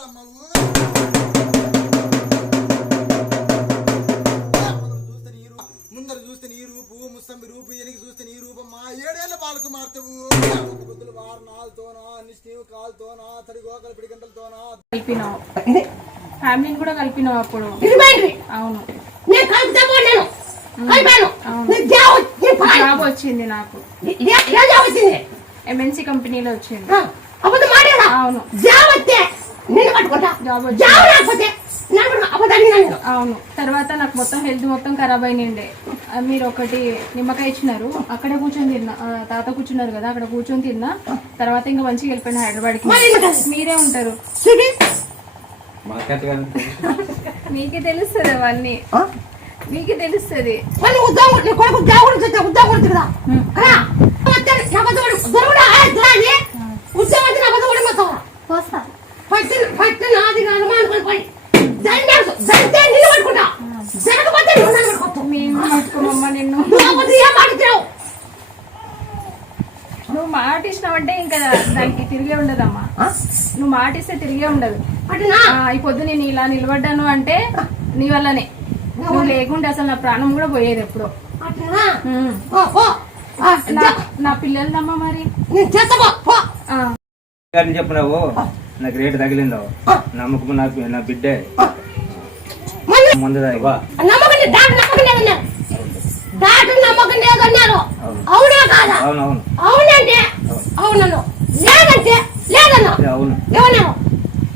కాదమ్మవు ముందర చూస్తే నీ రూపు ముందర చూస్తే నీ రూపు ముస్సంబి రూపు ఎనికి చూస్తే నీ రూపమ్మా ఏడేళ్ళ పాలకు మారుతావు. పొద్దు పొద్దులు వారణాలతోనా నిష్ఠీవు కాలుతోనా తడి గోకల పిడిగంటలతోనా కలిపినావు. ఫ్యామిలీని కూడా కలిపినావు అప్పుడు. అవును. జాబ్ వచ్చింది నాకు. ఎంఎన్సీ కంపెనీలో వచ్చింది. అవును. జాబ్ నిన్ను పట్టుకుంటా. జాబ్ వచ్చింది. జాబ్ రాకపోతే నన్ను పట్టుకో. అబద్ధాన్ని నేను అవును. తర్వాత నాకు మొత్తం హెల్త్ మొత్తం ఖరాబ్ అయినండే. మీరు ఒకటి నిమ్మకాయ ఇచ్చినారు. అక్కడే కూర్చొని తిన్నా. ఆ, తాత కూర్చున్నారు కదా అక్కడ కూర్చొని తిన్నా. తర్వాత ఇంకా మంచిగా వెళ్ళిపోయినా హైదరాబాద్కి? మీరే ఉంటారు. చూడు మీకే తెలుస్తుంది అవన్నీ. మీకే తెలుస్తుంది. ఉద్యోగం నీ కొడుకు ఉద్యోగం వచ్చే ఉద్యోగం వచ్చి కదా. నా దొరుకుడా ఉద్యోగం నా? మొత్తం వస్తా. నాది కాదు అనుకుని నిన్ను పట్టుకుంటా జరగకపోతే నువ్వు నన్ను పట్టుకోవచ్చు మేము పట్టుకోమమ్మ నిన్ను. నువ్వు అబద్ధం ఏం మాట్లాడుతున్నావు? నువ్వు మాట ఇచ్చినావంటే ఇంకా దానికి తిరిగే ఉండదమ్మా. నువ్వు మాట ఇస్తే తిరిగే ఉండదు. ఈ పొద్దు నేను ఇలా నిలబడ్డాను అంటే నీ వల్లనే. నువ్వు లేకుంటే అసలు నా ప్రాణం కూడా పోయేది ఎప్పుడు. నా పిల్లలదమ్మా మరి. చెప్పినావు నాకు రేటు తగిలిందో? నమ్మకం నాకు నా బిడ్డే. మళ్ళీ? ముందు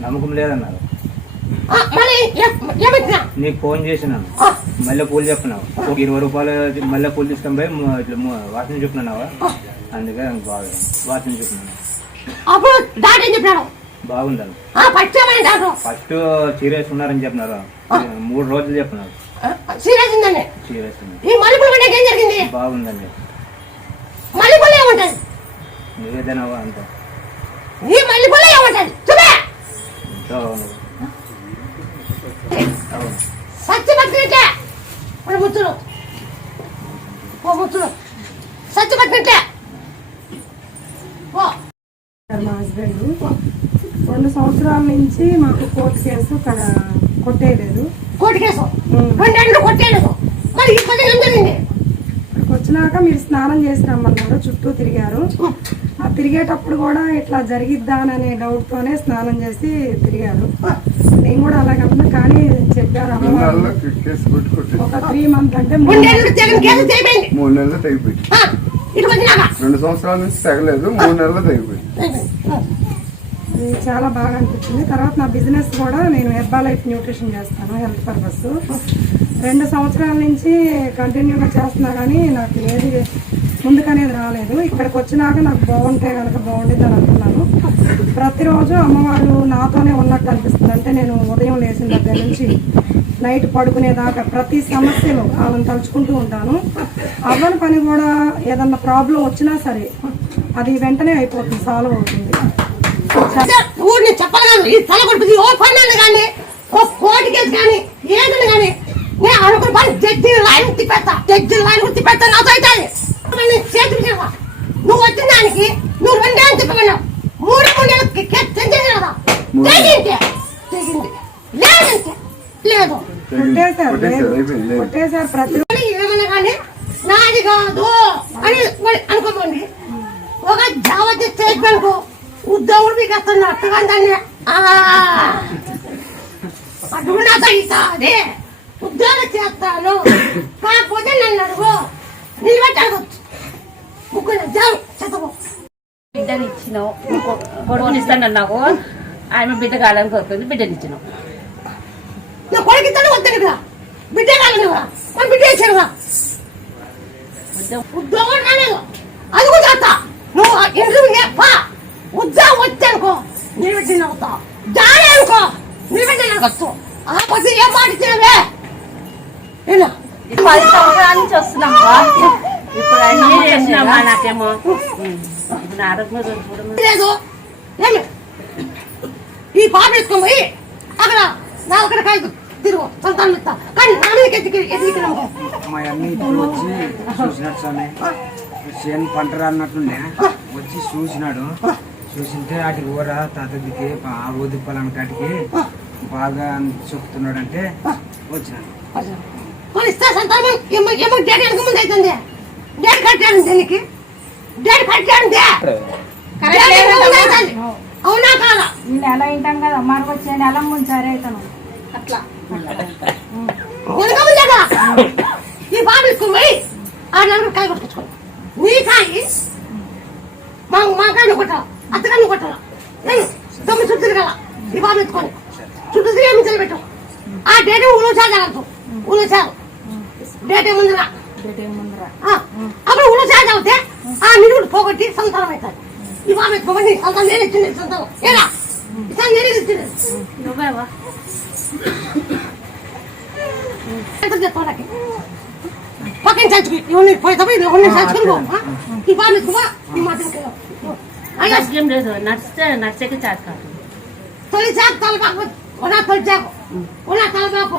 నమ్మకం లేదన్నారు మళ్ళీ నీకు ఫోన్ చేసినాను. మల్లె పూలు చెప్పినావు. ఇరవై రూపాయలు మల్లె పూలు తీసుకొని పోయి ఇట్లా వాసన చెప్పినావా అందుకే బాగా వాసన చెప్పినాను అప్పుడు డాక్టర్ ఏం డాక్టర్ ఫస్ట్ సీరియస్ ఉన్నారని చెప్పినారు. మూడు రోజులు చెప్పినారు. సీరియస్ ఉంది. ఈ మలుపులు పడ్డాక ఏం జరిగింది? బాగుందండి. మల్లెపూలు ఏముంటది నువ్వేదైనావా అంత. ఈ మల్లెపూలు ఏముంటది చూపే! పట్టినట్టే మన ముచ్చులు ఓ ముచ్చులు సచ్చి పట్టినట్టే ఓ. మా హస్బెండ్. రెండు సంవత్సరాల నుంచి మాకు కోర్టు కేసు కొట్టేయలేదు. కోటి కేసు? కొట్టేయలేదు. ఇక్కడికి వచ్చినాక మీరు స్నానం చేసి రమ్మన్నారు చుట్టూ తిరిగారు. ఆ తిరిగేటప్పుడు కూడా ఇట్లా జరిగిద్దా అనే డౌట్ తోనే స్నానం చేసి తిరిగారు. నేను కూడా అలాగన్నా కానీ చెప్పారు అమ్మవారు పెట్టుకుంటే ఒక త్రీ మంత్ అంటే మూడు నెలలు రెండు సంవత్సరాల నుంచి తెగలేదు మూడు నెలలు తెగిపోయింది. అది చాలా బాగా అనిపించింది. తర్వాత నా బిజినెస్ కూడా నేను హెర్బా లైఫ్ న్యూట్రిషన్ చేస్తాను హెల్త్ పర్పస్. రెండు సంవత్సరాల నుంచి కంటిన్యూగా చేస్తున్నా కానీ నాకు ఏది ముందుకనేది రాలేదు. ఇక్కడికి వచ్చినాక నాకు బాగుంటే కనుక బాగుండేది అని అనుకున్నాను. ప్రతిరోజు అమ్మవారు నాతోనే ఉన్నట్టు అనిపిస్తుంది. అంటే నేను ఉదయం లేచిన దగ్గర నుంచి నైట్ పడుకునేదాకా ప్రతి సమస్యలో వాళ్ళని తలుచుకుంటూ ఉంటాను. అవ్వని పని కూడా ఏదన్నా ప్రాబ్లం వచ్చినా సరే అది వెంటనే అయిపోతుంది సాల్వ్ అవుతుంది. ఈ తల కొడుతుంది ఓ కానీ ఓ కోటి కేసు కానీ ఏదైనా కానీ నేను అనుకున్న పని జడ్జి లైన్ తిప్పేస్తా జడ్జి లైన్ తిప్పేస్తా నాతో నువ్వు వచ్చిన దానికి నువ్వు మూడు మూడేళ్ళు. తెగింటే లేదు అయిపోయింది, లేదు. కొట్టేశారు ప్రతి నాది కాదు అని అనుకోమండి. ఒక జావతి స్టేట్మెంట్ ఉద్యోగుడు మీకు వస్తున్న అట్టుగా దాన్ని ఆ, అడుగు నాతో అదే ఉద్యోగం చేస్తాను. కాకపోతే నన్ను అడుగు. నిలబెట్టి అడగచ్చు. ముగ్గురు జాబ్ చదువు బిడ్డని ఇచ్చినావు కొడుకుని ఇస్తానన్నావు. ఆమె బిడ్డ కాలని కోరుకుంది బిడ్డని ఇచ్చినావు నా కొడుకు కదా బిడ్డ కదా మన బిడ్డ కదా ఉద్యోగం రాలేదు అది కూడా నువ్వు ఇంటర్వ్యూ పా. ఉద్యోగం వచ్చానుకో నవ్వుతా. జాడే అనుకో నిలబెట్టి నవ్వచ్చు. ఆ పది ఏం మాట ఇచ్చినవే? ఏనా? పది సంవత్సరాల నుంచి వస్తున్నాం ఇప్పుడు అన్ని చేసినామా నాకేమో? ఇప్పుడు నా ఆరోగ్యం చూడమని లేదు. ఏమి? ఈ పాప ఎత్తుకొని పోయి అక్కడ నా అక్కడ కాదు. తిరుగు సంతానం ఇస్తా కానీ నా మీద ఎదిగి ఎదిగి నమ్మకం మా అమ్మ ఇప్పుడు వచ్చి చూసినట్టు స్వామి చేను పంట రాన్నట్టుండే వచ్చి చూసినాడు. చూసింటే వాటికి ఊరా తాతదికి ఆ ఊదిప్పాలని కాటికి బాగా చెప్తున్నాడంటే వచ్చినాను మరి ఇస్తా సంతానం ఏమో ఏమో వెనక ముందు అవుతుంది. డేట్ కట్టాడు దీనికి డేట్ కట్టాడు. అవునా కాదా? నెల వింటాను కదా అమ్మానికి వచ్చే నెల ముంచారే అవుతాను. అట్లా. బాబులకు పోయి ఆ నలుగురు కాయ కొట్టుకోవాలి నీ కాయి మా మా కాయను కొట్టాలి? అత్తగారిని కొట్టాలి? నేను తొమ్మిది చుట్టూ తిరగాల ఈ బాబు ఎత్తుకొని. చుట్టూ తిరిగి మించలు పెట్టు ఆ డేట్ ఊళ్ళో చాలు ఊళ్ళో చాలు. డేట్ ఏముందిరా అప్పుడు ఊళ్ళో చాలు ఆ నిలువుడు పోగొట్టి సంతానం అవుతాడు ఈ బాబు ఎత్తుకోమని సంతానం నేను ఇచ్చింది సంతానం. ఏరా? నేను ఇచ్చింది. నువ్వేవా? పక్కన చచ్చుకు ఇవన్నీ పోయేటప్పుడు ఇది ఇవన్నీ చచ్చుకుని ఈ ఏం లేదు నడిస్తే నడిచేకి కాదు తొలి చాకు తలపాకు ఉన్నా తొలి చాకు ఉన్నా తలపాకు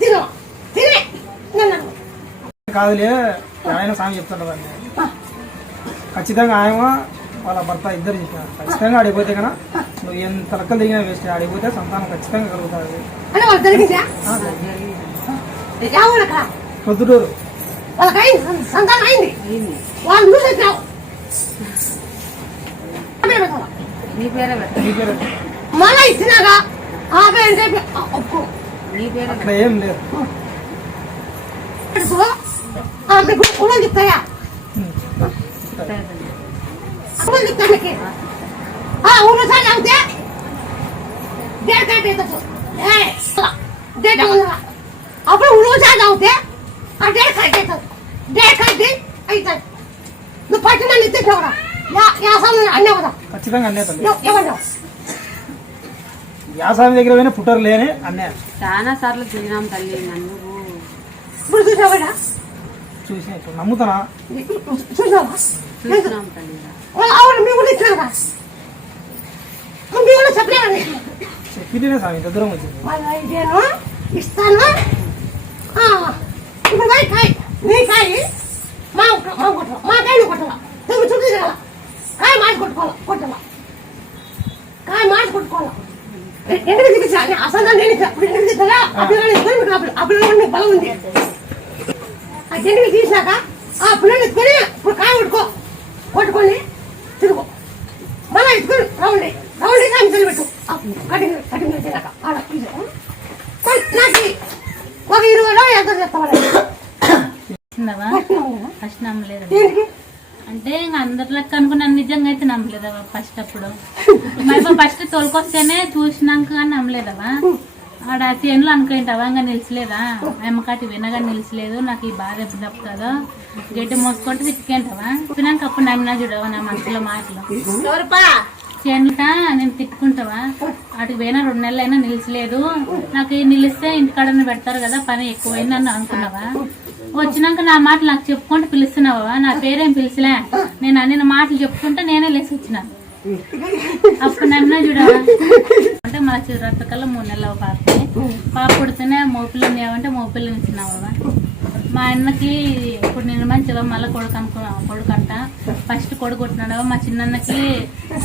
తిను తిని కాదులే ఆయన స్వామి అని ఖచ్చితంగా ఆయన వాళ్ళ భర్త ఇద్దరు చెప్పినారు ఖచ్చితంగా ఆడిపోతే కన్నా నువ్వు ఎంత లెక్కలు దిగినా వేస్ట్ ఆడిపోతే సంతానం ఖచ్చితంగా కలుగుతుంది. అక్కడ పొద్దుటూరు అట్లా ఏం లేదు. పెట్టుకో ఆ మీకు ఊళ్ళో చెప్తాయా ఊళ్ళో చెప్తా మీకు ఆ ఊళ్ళో సార్ అవుతే డేట్ కట్ అవుతుంది డేట్ ఉందా అప్పుడు ఊళ్ళో సార్ అవుతే ఆ డేట్ కట్ అవుతుంది డేట్ కట్టి అవుతుంది నువ్వు పట్టిన ఇచ్చేసావురా యా సమయం అన్నావు కదా. ఖచ్చితంగా అన్నే తల్లి. వ్యాసామి దగ్గర పోయినా పుట్టరు లేని అన్నే. చాలా సార్లు తిరిగినాం తల్లి నన్ను. ఇప్పుడు చూసావు కదా చూసి నమ్ముతానా? చూసావా? చూసినాం తల్లి. అవును మీ ఇచ్చినారా మీ ఊళ్ళో చెప్పలేదండి చెప్పితేనే స్వామి ఇంత దూరం వచ్చింది వాళ్ళ ఇదేను ఇస్తాను ఆ, ఇప్పుడు పోయి కాయ నీ కాయ మా మా కొట్టాల మా కాయని కొట్టాల తొమ్మిది చుట్టూ తిరగాల కాయ మాసి కొట్టుకోవాలి కొట్టాల కాయ మాసి కొట్టుకోవాలి ఎ- ఎందుకు చూపించా అసలు నేను ఇచ్చా. ఇప్పుడు ఎందుకు తీసారా ఆ పిల్లలు ఎత్తుకొని మీకు ఆ పిల్ల- ఆ పిల్లలు మీకు బలం ఉంది ఆ ఎందుకు తీసినాక ఆ పిల్లలు ఎత్తుకొని ఇప్పుడు కాయ కొట్టుకో కొట్టుకొని తిరుగు మళ్ళీ ఎత్తుకొని రౌండ్ రౌండ్ కాయ మిసలు పెట్టు ఆ కటింగ్ కటింగ్ తిన్నాక ఆడ తీసే. మరి నాకు ఈ ఒక ఇరవై రోజులు ఎంత చెప్తామని వచ్చిందవా ఫస్ట్ నమ్మలేదు దీనికి అంటే ఇంకా అందరి లెక్క అనుకున్నాను నిజంగా అయితే నమ్మలేదవా ఫస్ట్ అప్పుడు. మరి ఫస్ట్ తోలుకొస్తేనే చూసినాక కానీ నమ్మలేదవా ఆడ చేనులు అనుకుంటావా ఇంకా నిలిచలేదా? అమ్మకాటి వినగా నిలిచలేదు నాకు ఈ బాధ ఎప్పుడు తప్పుతుందో? గడ్డి మోసుకుంటే తిట్టుకుంటావా? తిన్నాక అప్పుడు నమ్మినా చూడవా నా మనసులో మాటలు. చేనుట నేను తిట్టుకుంటావా? అటుకు పోయినా రెండు నెలలు అయినా నిలిచలేదు. నాకు నిలిస్తే ఇంటికాడనే పెడతారు కదా పని ఎక్కువైంది అని అనుకున్నావా? వచ్చినాక నా మాటలు నాకు చెప్పుకుంటూ పిలుస్తున్నావా నా పేరేం పిలిచలే నేను అన్ని మాటలు చెప్పుకుంటే నేనే లేసి వచ్చిన. అప్పుడు నన్ను చూడవా అంటే మన చివరకల్లా మూడు నెలలు పాపని పాప పుడితేనే మోపిల్లని ఏమంటే మోపిల్లని ఇచ్చినావా మా అన్నకి ఇప్పుడు నేను మంచిగా మళ్ళీ కొడుకు అనుకున్నా కొడుకు అంట. ఫస్ట్ కొడుకు కొట్టినాడు మా చిన్నన్నకి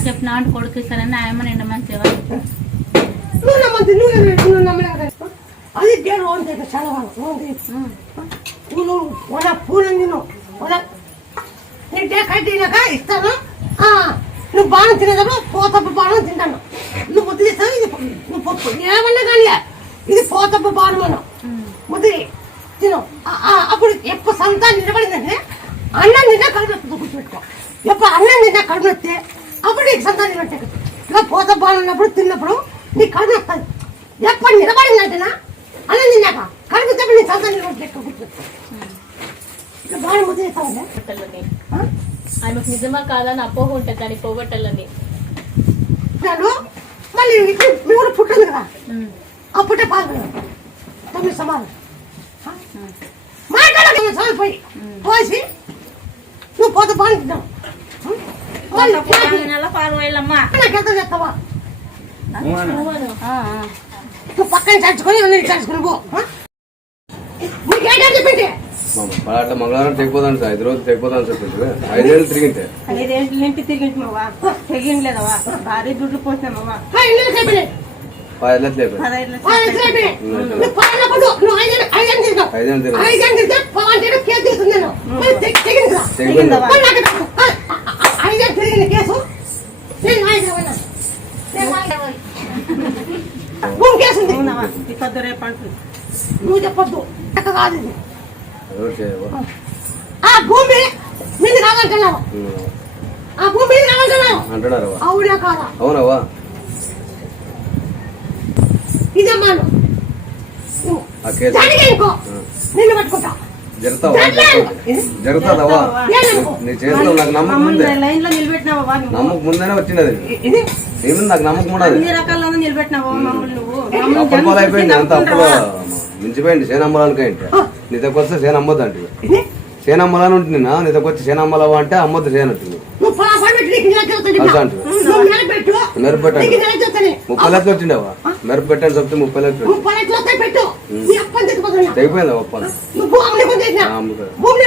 చెప్పినా అంటే కొడుకు ఇస్తానని ఆయమ్మ మంచిగా. అది డేరు ఉంటుంది చాలా బాగుంది పూలు వడ పూలు తిను. నీ డే కట్టినాక ఇస్తాను. నువ్వు బాణం తినేటప్పుడు పోతప్ప బాణం తింటాను. నువ్వు ముద్దు చేస్తావు? ఇది నువ్వు పప్పు. ఏమన్నా కానీ ఇది పోతప్ప బాణం అను ముద్దు తిను. ఆ, అప్పుడు ఎప్పుడు సంతా నిలబడిందంటే అన్నం నిన్న కడుపు గుర్తుపెట్టుకో ఎప్పుడు అన్నం నిన్న కడుపు వస్తే అప్పుడు నీకు సంతా నిలబట్టే ఇలా పోత బాణం ఉన్నప్పుడు తిన్నప్పుడు నీకు కడుపు నొస్తుంది ఎప్పుడు నిలబడిందంటేనా? అన్నం తిన్నాక. కడుపు తప్ప నీ సంతా నిలబట్టి గుర్తుపెట్టుకో. ఇట్లా బాణం ముద్దు చేస్తావులే ఆమెకు నిజమా కాదని అపోహ ఉంటుంది దాన్ని పోగొట్టాలని మళ్ళీ ఇక్కడ మీ పుట్టింది కదా? ఆ పుట్టే పాలు తొమ్మిది సమానం మాట్లాడక సార్ పోయి. పోసి నువ్వు పోతే పాలు తిన్నావు మళ్ళీ పాలు పోయాలమ్మా. నాకు ఎంత చేస్తావా? నువ్వు పక్కన చచ్చుకొని చచ్చుకొని పో. నీకేంటని చెప్పింది? అట్లా మంగళవారం తెగిపోతాను సార్ ఐదు రోజులు తెగిపోతాను చెప్పింది. ఐదేళ్ళు తిరిగింటే. ఐదేళ్ళ నుంచి తిరిగింటున్నావా తెగిండలేదవా. భారీ దుడ్లు పోసినామవ్వా కేసు రేపు అంటుంది. నువ్వు చెప్పొద్దు. అక్క కాదు ఇది. ఆ భూమి మీద కాదంటున్నావు ఉమ్. ఆ భూమి మీద కాదంటున్నావు అంటున్నారా? అవునా కాదా? అవునవా ఇదమ్మాను ఆ కేసు. దానికి ఇంకో నిన్ను పట్టుకుంటా. జరుగుతావా? జరుగుతుందవా నీ చేస్తావు నాకు నమ్మకం ముందే నమ్మకం ముందేనే వచ్చినది. మీద నాకు నమ్మకం ఉండదు. అప్పుడు పొలం అయిపోయింది అంత అప్పుడు. మించిపోయింది సేనమ్మలానికి ఏంటి నీ దగ్గర వస్తే సేన అమ్మొద్దు అంటే సేన అమ్మాలని ఉంటుంది నా దగ్గర వచ్చి సేన అమ్మలవా అంటే అమ్మొద్దు సేన అంటుంది నువ్వు పొలం పని పెట్టి నీకు నెల చెప్తాను అట్లా అంటుంది నువ్వు నెల పెట్టు. మెరుపు పెట్టండి. నీకు నెల చెప్తాను. ముప్పై లక్షలు వచ్చిండవా? మెరుపు పెట్టని చెప్తే ముప్పై లక్షలు. తెగిపోయింది ఒప్పంది చేసినా? భూమిని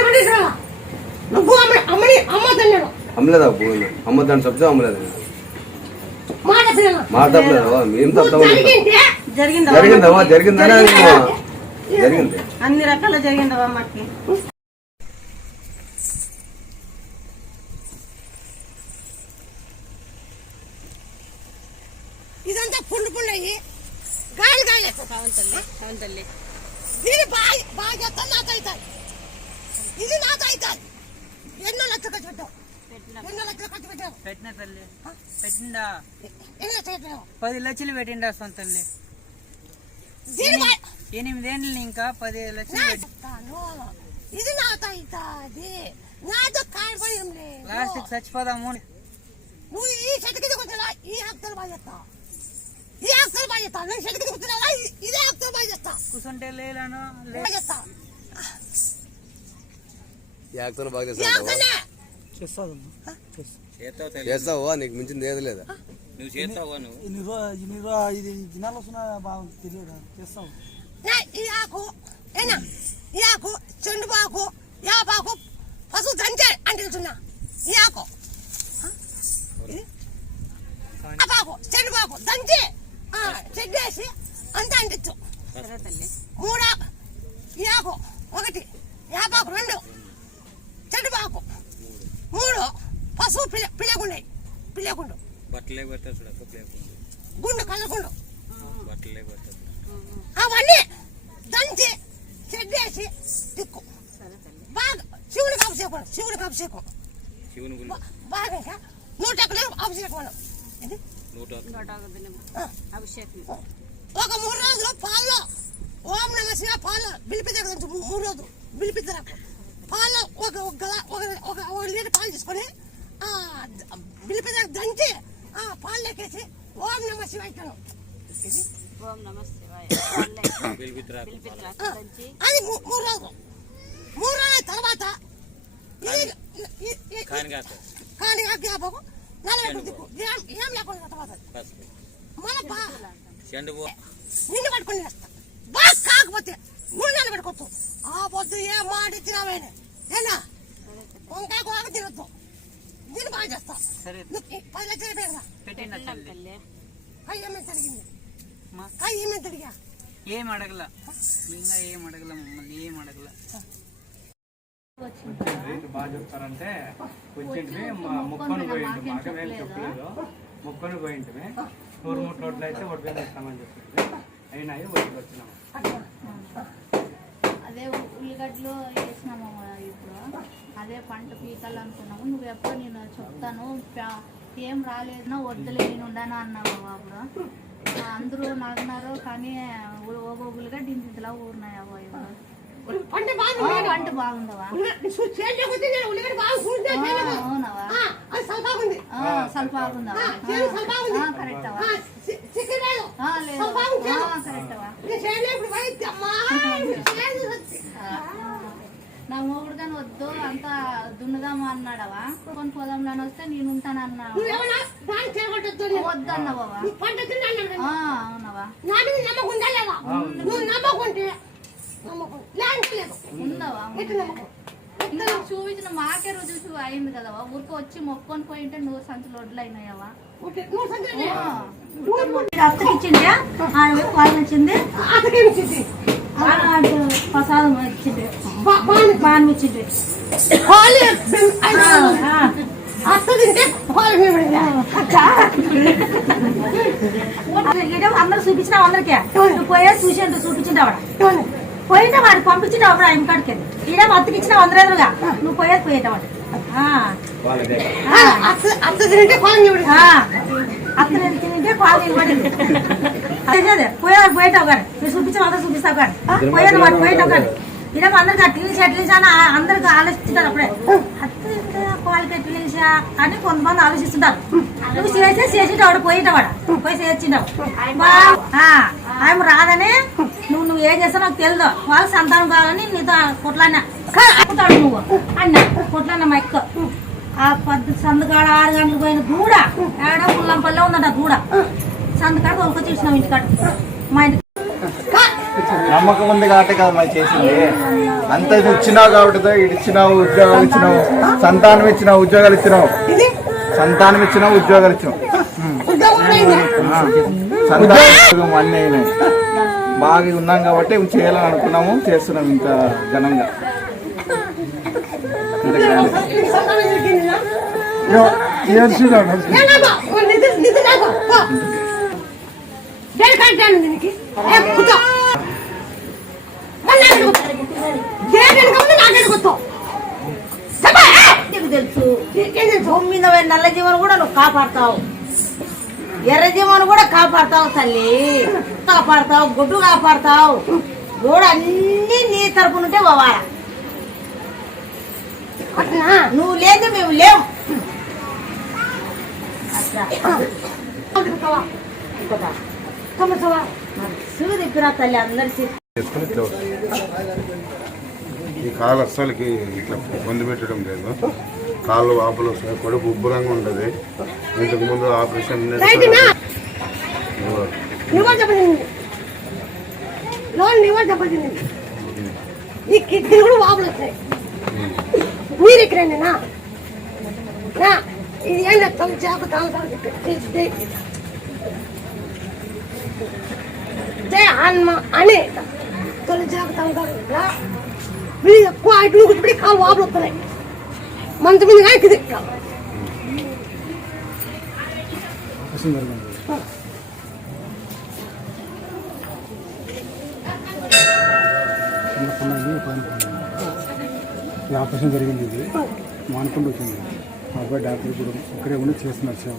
నువ్వు అమ్మని అమ్మలేదా అమ్మద్దని చెప్తే అమ్మలేదు? మాట తప్పలేదా జరిగింటే జరిగిందా? జరిగిందవా జరిగిందనే జరిగింది. అన్ని రకాల జరిగిందవా మాకి ఇదంతా పుండు పుండు అయ్యి గాలి గాలి అవును తల్లి అవును తల్లి దీని బాగా బాగా చేస్తాను నాతో అవుతాయి ఇది నాతో అవుతాయి ఎన్నో లక్షలు ఖర్చు పెట్టావు ఎన్నో లక్షలు ఖర్చు పెట్టావు పెట్టిన తల్లి పెట్టిండా ఎన్ని లక్షలు పెట్టావు పది లక్షలు పెట్టిండా సొంత ఎనిమిదేండ్లు ఇంకా పది లక్షలు ఇది నాతో అవుతాది నాతో కాయపడి ఏం లేదు లాస్ట్కి చచ్చిపోదాము నువ్వు ఈ చెట్టుకి దిగుతున్నా ఈ ఆకుతలు బాగా ఈ ఆకుతలు బాగా నేను చెట్టుకి దిగుతున్నా ఇదే ఆకుతలు బాగా చేస్తా కూర్చుంటే లేలాను లే. బాగా చేస్తా యాక్తలు బాగా ఈ చేస్తావా? చేస్తావా? నీకు మించింది ఏది లేదా? ఇన్ని రో ఇన్ని రో ఇది దినాలు వస్తున్నా బాగుంది తెలియదు? చేస్తావు. ఈ ఆకు. ఏనా? ఈ ఆకు చెండు బాకు యాపాకు పశువు దంచే అంటున్నా ఈ ఆకు. ఆ? ఇది? యాపాకు చెండు బాకు దంచి. ఆ, చెడ్డేసి అంతా అంటించు సరే తల్లి. మూడా ఈ ఆకు ఒకటి. యాపాకు రెండు. చెండు బాకు మూడు. పశువు పిల్ల పిల్లగుండే పిల్లగుండు బట్టలే పెడతారు చూడ గుండు బట్టలే పెడతారు అవన్నీ దంచి చెడ్డేసి తిక్కు. బాగా శివునికి అభిషేకం శివునికి అభిషేకం శివుని గుడి బాగా నూట అభిషేకం నూట ఒక దినం. అభిషేకం. ఒక మూడు రోజులు పాల్లో ఓం నమ శివ పాల్లో బిలిపిద్దరు మూడు రోజులు. బిలిపిద్దరు పాల్లో ఒక ఒక గల ఒక లీటర్ పాలు తీసుకొని ఆ బిలిపిద్దరు దంచి పాలు ఎక్కేసి ఓం నమ శివ ఇస్తాను ఓం నమ శివాయ పిలిపిత్రా దంచి అది మూ- మూడు రోజులు మూడు రోజుల తర్వాత ఇది- ఈ- ఈ- కాని కాస్త కానీ ఆ జ్ఞాపకం నలభై దిక్కు ఏం ఏం లేకుండా తర్వాత కాస్త మన బా చెండు పో నిన్ను పట్టుకొని వేస్తా బాగా కాకపోతే మూడు నెలలు పెట్టుకోవచ్చు ఆ పొద్దు ఏ మాట ఇచ్చినావేనే ఏనా వంకాయ కూడా తినొద్దు దీన్ని బాగా చేస్తా. సరే. పది లక్షలు పెట్టిండా కై ఏమేమి జరిగింది? ఏమేమి జరిగా? ఏం అడగల. ఇంకా ఏం అడగల మమ్మల్ని ఏం అడగల. రేటు బాగా చెప్తారంటే మా ముక్కను పోయింటి మాకు చెప్పలేదు. ముక్కను నూరు మూడు రోడ్లు అయితే ఒడ్డు ఇస్తామని చెప్పింది అయినాయి ఒడ్డుకి వచ్చినాము అదే ఉల్లిగడ్డలు వేసినామమ్మ ఇప్పుడు అదే పంట పీకాలి అనుకున్నాము. నువ్వు ఎప్పుడు నేను చెప్తాను. ఏం రాలేదు వద్దులే నేను ఉండను అన్నావు అప్పుడు అందరూ నవ్వినారు కానీ ఉల్లిగడ్డ ఇంతలా ఊరినాయి అవ్వ పంట బాగుందవా సల్పాగుంది కరెక్ట్ అవా కరెక్ట్ అవా నా మొగుడు కానీ వద్దు అంతా దున్నుదామా అన్నాడవా? కొన్ని పోదాంలో వస్తే నేను ఉంటాను అన్నావు? నువ్వేమన్నా దాన్ని చేయబట్టద్దు నేను. వద్దు అన్నావా నువ్వు పంట తిన్నా అన్నాడు కదా. ఆ, అవునవా? నా మీద నమ్మకం ఉందా. లేదా నువ్వు నమ్మకుంటే నమ్మకం. లేదంటే లేదు. ఉందవా? చూపించిన మాకే రుజువు అయింది కదా ఊరికి వచ్చి మొక్కొని పోయి ఉంటే నూరు సంచులు వడ్లు అయినాయవా అత్తకి వచ్చింది ప్రసాదం ఇచ్చిండే బా- బాగా బాగా ఇచ్చిండే పాలు అత్త తింటే పాలు మేము ఈడ అందరు చూపించినావు అందరికీ నువ్వు పోయే చూసిండు చూపించిండు ఆవిడ పోయింటే వాడు పంపించిండు అప్పుడు ఆయన కాడికి ఈడ అత్తకి ఇచ్చినావు అందరు ఎదురుగా నువ్వు పోయేది పోయేటవాడు అత్త అత్త తింటే పాలు మేము అత్తని తింటే పాలు నిలబడింది అదే పోయేవాడు పోయేటావు కానీ నువ్వు చూపించావు అందరూ చూపిస్తావు కానీ పోయేది వాడు పోయేటావు కానీ ఈడ అందరికి అట్లీస్ అట్లీస్ అని అందరికి ఆలోచిస్తుంటారు అప్పుడే. పాలకి అట్లీసా అని కొంతమంది ఆలోచిస్తుంటారు. నువ్వు చేసే చేసేటవాడు పోయేటవాడు. పోయి చేసిండావు. ఆయన రాదని నువ్వు నువ్వు ఏం చేస్తావు నాకు తెలియదు వాళ్ళకి సంతానం కావాలని నీతో కొట్లాడినా. కొట్లాడు నువ్వు. అన్న కొట్లాడినా మా ఎక్క ఆ పద్దు సందుకాడ ఆరు గంటలకు పోయిన దూడ ఏడ పుల్లంపల్లె ఉందంట దూడ ఇంటికాడ మా ఇంటి నమ్మకం ఉంది కాబట్టి కదా మరి చేసింది. అంత ఇది ఇచ్చినావు కాబట్టి ఇచ్చినావు ఉద్యోగాలు ఇచ్చినావు. సంతానం ఇచ్చినావు ఉద్యోగాలు ఇచ్చినావు. సంతానం ఇచ్చినావు ఉద్యోగాలు ఇచ్చినావు. సంతానం అన్నీ అయినాయి. బాగా ఉన్నాం కాబట్టి చేయాలని అనుకున్నాము చేస్తున్నాం ఇంత ఘనంగా. నాకు దేనికంటాను దీనికి. కూర్చో. తెలుసు నల్ల జీవనం కూడా నువ్వు కాపాడతావు. ఎర్ర జీవనం కూడా కాపాడతావు తల్లి. కాపాడతావు గుడ్డు కాపాడతావు. కూడా అన్ని నీ తరపు నుండే పోవాలా? అట్లా నువ్వు లేదు మేము లేవు అట్లా. కమ్మసవా తల్లి అందరి ఈ కాలు అస్సలకి ఇట్లా పొంది పెట్టడం లేదు కాళ్ళు వాపులు వస్తాయి కడుపు ఉబ్బరంగా ఉంటుంది ఇంతకు ముందు ఆపరేషన్ ఈ కిడ్నీ కూడా వాపులు వస్తాయి మీరు ఇది తొలి చేప తాగుతాను జయ హన్మ అని తొలి మీరు ఎక్కువ ఐదు కూర్చుంటే కాలు వాపులు వస్తున్నాయి మంచి మీద ఈ ఆపరేషన్ జరిగింది ఇది. మానుకుంటూ వచ్చింది. మా అబ్బాయి డాక్టర్ కూడా ఇక్కడే ఉండి చేస్తున్నారు సేవ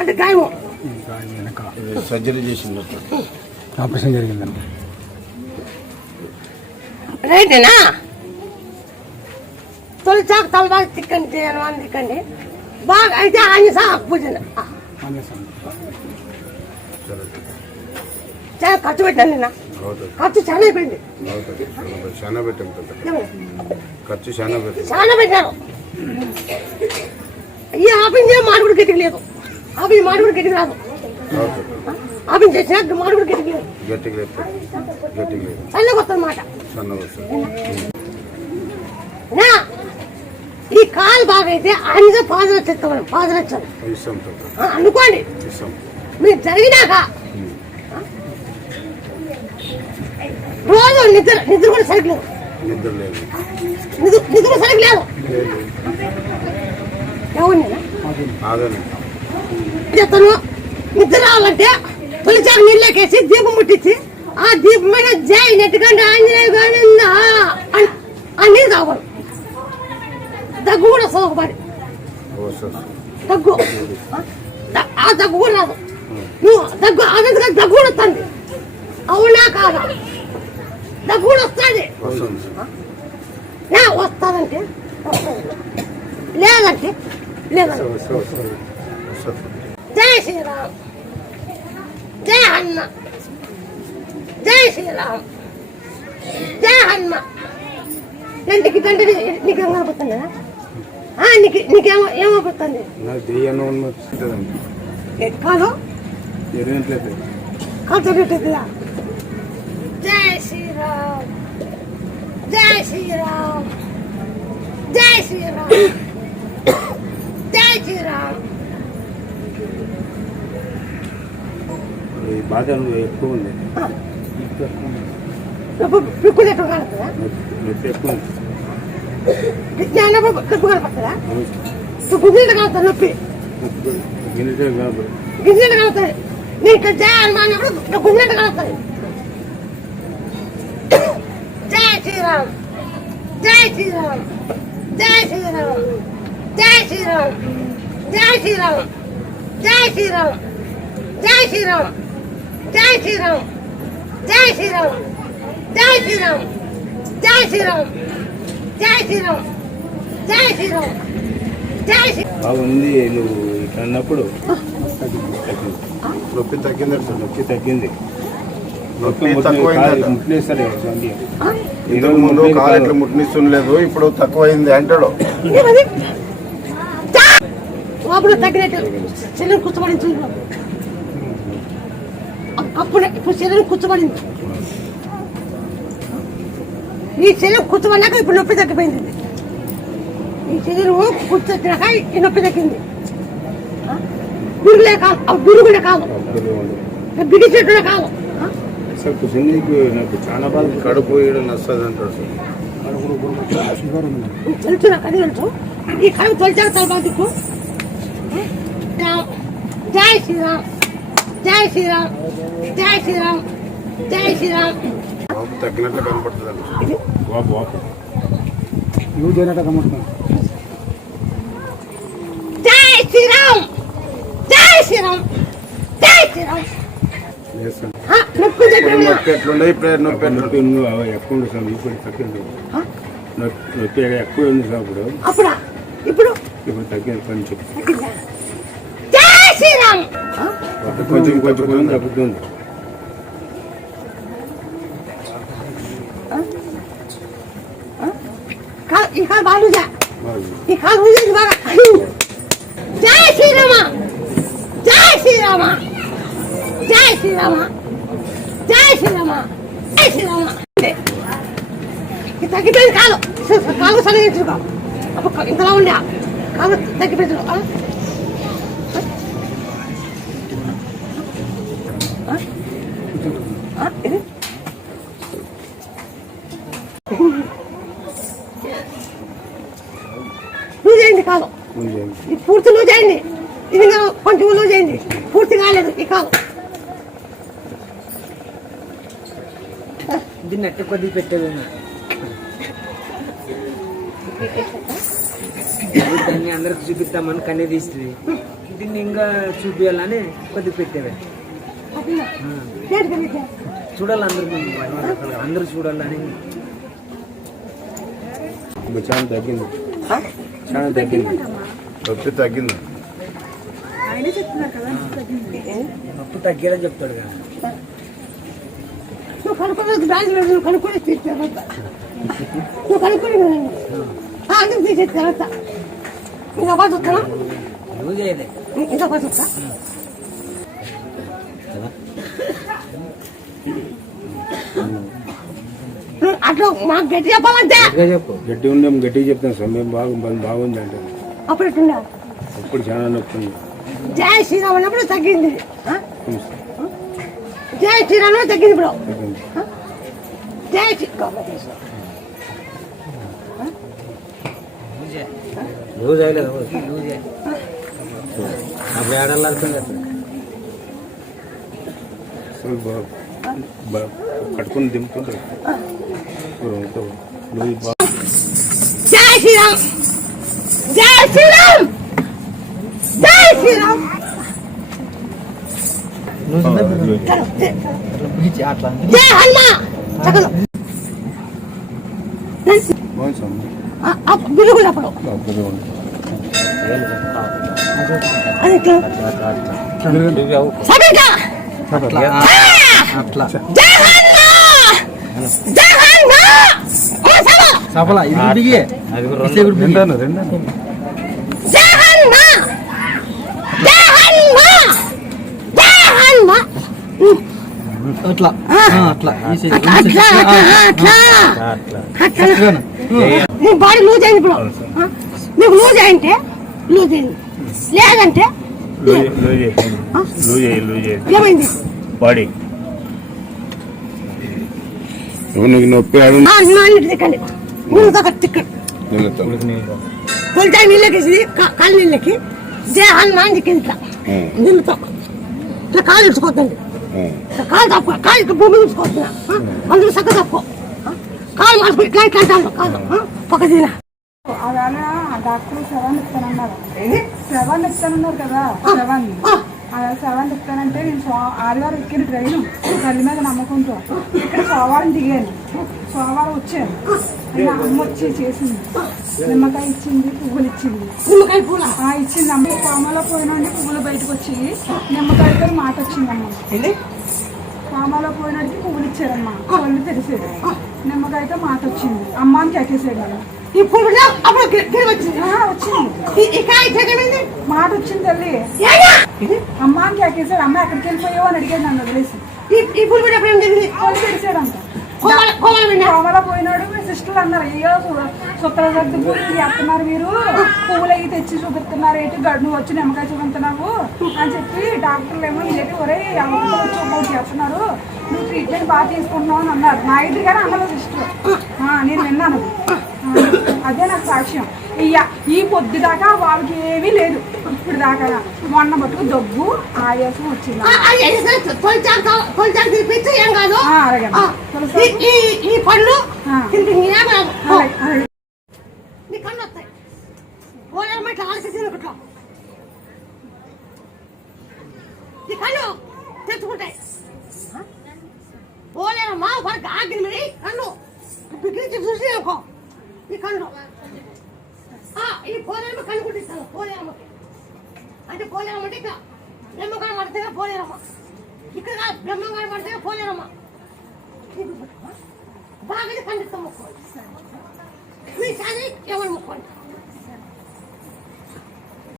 అంటే గాయము. ఇంకా వెనక సర్జరీ చేసింది ఆపరేషన్ జరిగిందండి. రైటేనా తొలి చాకు తల బాగా తిక్కండి చేయను అని తిక్కండి. బాగా అయితే ఆయన సా పూజ చాలా ఖర్చు పెట్టాను నిన్న. అవుతుంది. ఖర్చు చాలా అయిపోయింది. చాలా పెట్టాం పెద్ద ఖర్చు చాలా పెట్టాం. చాలా పెట్టాను. ఈ ఆపింగ్ మాడుగుడు గట్టికి లేదు ఆపింగ్ మాడుగుడు గట్టికి రాదు ఆపింగ్ చేసినా మాడుగుడు గట్టికి లేదు గట్టిగా లేపుతుంది గట్టిగా లేదు చల్లగా వస్తుంది మాట సన్నగా వస్తుంది నా ఈ కాలు బాగా అయితే ఆయన పాదరక్ష పాదరక్ష ఇస్తాం పెద్ద అనుకోండి. మీరు జరిగినాక రోజు నిద్ర నిద్ర కూడా సరిగ్గా లేదు. నిద్ర లేదు. నిద్ర నిద్ర సరిగ్గా ఇతను ఎవరిని ఆగని చెప్తాను నిద్ర రావాలంటే నీళ్ళకేసి దీపం ముట్టించి ఆ దీపం మీద జై నెట్టుకంటే ఆంజనేయ గోవిందా అని ఆ దగ్గు కూడా సోకబడి దగ్గు. ఆ దగ్గు కూడా రాదు. నువ్వు దగ్గు అదంతగా దగ్గు కూడా వస్తుంది. అవునా కాదా? దగ్గు కూడా వస్తుంది. వస్తుందంటే? వస్తుంది. లేదంటే? లేదంటే? జై శ్రీరామ్ జై హనుమ జై శ్రీరామ్ జై హనుమ ఇంటికి తండ్రి నీకు కనపడుతుందా? నీకు నీకేమో ఏమవుతుంది నాకు కాదు? కాదు జై జై శ్రీరామ్ జై శ్రీరామ్ జై శ్రీరామ్ బాధ ఎక్కువ ఉంది. ఎక్కువ గుంజలు కలుగుతా నొప్పి. గిన్నెలు కలుగుతాయి నేను ఇక్కడ చేయాలి మానేప్పుడు గుంజలు కలుగుతాయి జయ శ్రీరామ్. జయ శ్రీరామ్. జయ శ్రీరామ్. జయ శ్రీరామ్. జయ శ్రీరామ్. జయ శ్రీరామ్. జయ శ్రీరామ్. జై శ్రీరామ్ జై శ్రీరామ్ జై శ్రీరామ్ జై శ్రీరామ్ జై శ్రీరామ్ జై శ్రీరామ్ జై శ్రీ బాగుంది నువ్వు ఇట్లా అన్నప్పుడు నొప్పి తగ్గింది సార్. నొప్పి తగ్గింది. నొప్పి తక్కువైంది ముట్లేస్తారు ఇంతకు ముందు కాలు ఇట్లా ముట్టిస్తుండలేదు ఇప్పుడు తక్కువైంది అంటాడు! అప్పుడు తగ్గినట్టు చెల్లెలు కూర్చోబడింది చూడు. అప్పుడు ఇప్పుడు చెల్లెలు కూర్చోబడింది. ఈ చెల్లెలు కూర్చోబడినాక ఇప్పుడు నొప్పి తగ్గిపోయింది. ఈ చెల్లెలు కూర్చొచ్చినాక ఈ నొప్పి తగ్గింది. బిరుగులే కాదు ఆ బిరుగులే కాదు. బిగిచెట్టులే కాదు. సార్ నాకు చాలా బాగా కడుపు వేయడం వస్తుంది అంటాడు సార్. తెలుసు నాకు అది తెలుసు. ఈ కడుపు తొలిచాక తల దిక్కు జై శ్రీరామ్. జై శ్రీరామ్ జై శ్రీరామ్ జై శ్రీరామ్. బాబు తగ్గినట్లు కనపడుతుంది అండి బాబు. బాబు జై శ్రీరామ్ జై శ్రీరామ్ జై శ్రీరామ్. లేస్తాను. ఆ, నొప్పి ఎట్లుండే ఇప్పుడు నొప్పి నొప్పి ఎక్కువ ఉంది సార్ ఇప్పుడు తగ్గింది నొప్పి నొప్పి ఎక్కువ ఉంది సార్ ఇప్పుడు. అప్పుడా? ఇప్పుడు? ఇప్పుడు తగ్గింది కొంచెం? జై శ్రీరామ్ కొంచెం కొంచెం కొంచెం తగ్గుతుంది కా- ఈ కాలు బాగా లూజా. బాగుంది. ఈ కాలు ఊజేది బాగా? జై శ్రీరామ! జై శ్రీరామ! జై శ్రీరామ! జై శ్రీరామ! జై శ్రీరామ! తగ్గిపోయింది స- కాలు సరిగించుకో అప్పుడు ఇంతలా ఉండే. కాలు తగ్గిపోయింది నువ్వు చేయండి కాదు పూర్తి నువ్వు చేయండి ఇది కొంచెం నువ్వు చేయండి పూర్తి కాలేదు ఈ కాదు దీన్ని అట్ట కొద్ది పెట్టేది దాన్ని అందరికి చూపిస్తామని కన్నే తీస్తుంది దీన్ని ఇంకా చూపించాలని కొద్ది పెట్టేవే. చూడాలి అందరికీ అందరూ చూడాలని. చాలా తగ్గింది. చాలా తగ్గింది. నొప్పి తగ్గింది. నొప్పి తగ్గేదని చెప్తాడు కదా. నువ్వు కనుక్కోలేదు బ్రాంచ్ నువ్వు కనుక్కోలేదు తీర్చారు నువ్వు కనుక్కోలేదు ఇంకా ఇంకా అట్లా మాకు గట్టి చెప్పాలంటే చెప్పు. గట్టి ఉండే గట్టిగా చెప్తాను సార్ మేము బాగు బాగుంది అంటే. అప్పుడు ఎట్టున్నావు అప్పుడు చాలా నొప్పి ఉంది జై శ్రీరామ్ అన్నప్పుడు తగ్గింది. ఆ? జై శ్రీరామ్ తగ్గింది ఇప్పుడు. తగ్గింది. ఆ? జై శ్రీరామ్ లూజ్ అయ్యలేదు లూజ్ అప్పుడు. ఏడాలి కట్టుకుని దింపుతుంది జై శ్రీరామ్! జై శ్రీరామ్! జై శ్రీరామ్! జై హనుమా! చకలో బిరుగుల పడవు. అది ఎట్లా? అట్లా. సఫల ఇది దిగి. రెండాను రెండాను. నీ బాడీ లూజ్ అయింది ఇప్పుడు. నీకు లూజ్ అయింటే లూజ్ అయింది. లేదంటే ఏమైంది? బాడీ. నీకు నొప్పి ఆడు దిక్కండి నీళ్ళు దగ్గర తిక్కండి. తొలిచాయి నీళ్ళకి కాలు నీళ్ళకి. దేహాన్ని దిక్కింది ఇట్లా నీళ్ళతో ఇట్లా కాలు ఇచ్చుకోద్దండి కాలు తప్పుకో కాలు భూమి ఇచ్చుకోవద్దునా అందులో సక్క తప్పుకో? కాలు మార్పు ఇట్లా ఇట్లా అంటాను కాదు? పక్క తిన డాక్టర్ సెవెన్ ఇస్తానన్నారు సెవెన్ ఇస్తానన్నారు కదా సెవెన్ అలా సెవెన్ ఇస్తానంటే నేను సో- ఆదివారం ఎక్కిన ట్రైన్ తల్లి మీద నమ్మకంతో. ఇక్కడ సోమవారం దిగాను. సోమవారం వచ్చాను. ఇంకా అమ్మ వచ్చి చేసింది. నిమ్మకాయ ఇచ్చింది పువ్వులు ఇచ్చింది. నిమ్మకాయ పూల? ఇచ్చింది. అమ్మ కోమలో పోయినండి పువ్వులు బయటకు వచ్చి నిమ్మకాయతో మాట వచ్చిందమ్మ కోమలో పోయినడికి పువ్వులు ఇచ్చారమ్మా. కళ్ళు తెరిసాడు నిమ్మకాయతో మాట వచ్చింది. అమ్మ అని నన్ను. ఇప్పుడు వచ్చింది. వచ్చింది మాట వచ్చింది తల్లి. ఏగా? అమ్మ అని కేకేశాడు. అమ్మ ఎక్కడికి వెళ్ళిపోయావు అని అడిగాడు నన్ను వదిలేసి. ఈ- పులి ఎప్పుడు ఏం జరిగింది వాళ్ళు తెలిసాడంట కోమల పోయినాడు మీ సిస్టర్ అన్నారు. అయ్యో శుక్రసర్ది పూజలు చేస్తున్నారు మీరు. పువ్వులు అవి తెచ్చి చూపిస్తున్నారు. ఏంటి గడు నువ్వు వచ్చి నిమ్మకాయ చూపిస్తున్నావు అని చెప్పి డాక్టర్లు ఏమో ఏంటి ఒరే ఒకటి చేస్తున్నారు. నువ్వు ట్రీట్మెంట్ బాగా తీసుకుంటున్నావు అని అన్నారు. నా ఇంటి కానీ అన్నది సిస్టర్ నేను విన్నాను. అదే నాకు సాక్ష్యం. ఇయ్య ఈ పొద్దు దాకా వాళ్ళకి ఏమీ లేదు. ఇప్పుడు దాకా మొన్న మటుకు దగ్గు ఆయాసం వచ్చింది. ఏం కాదు? ఈ పండ్లు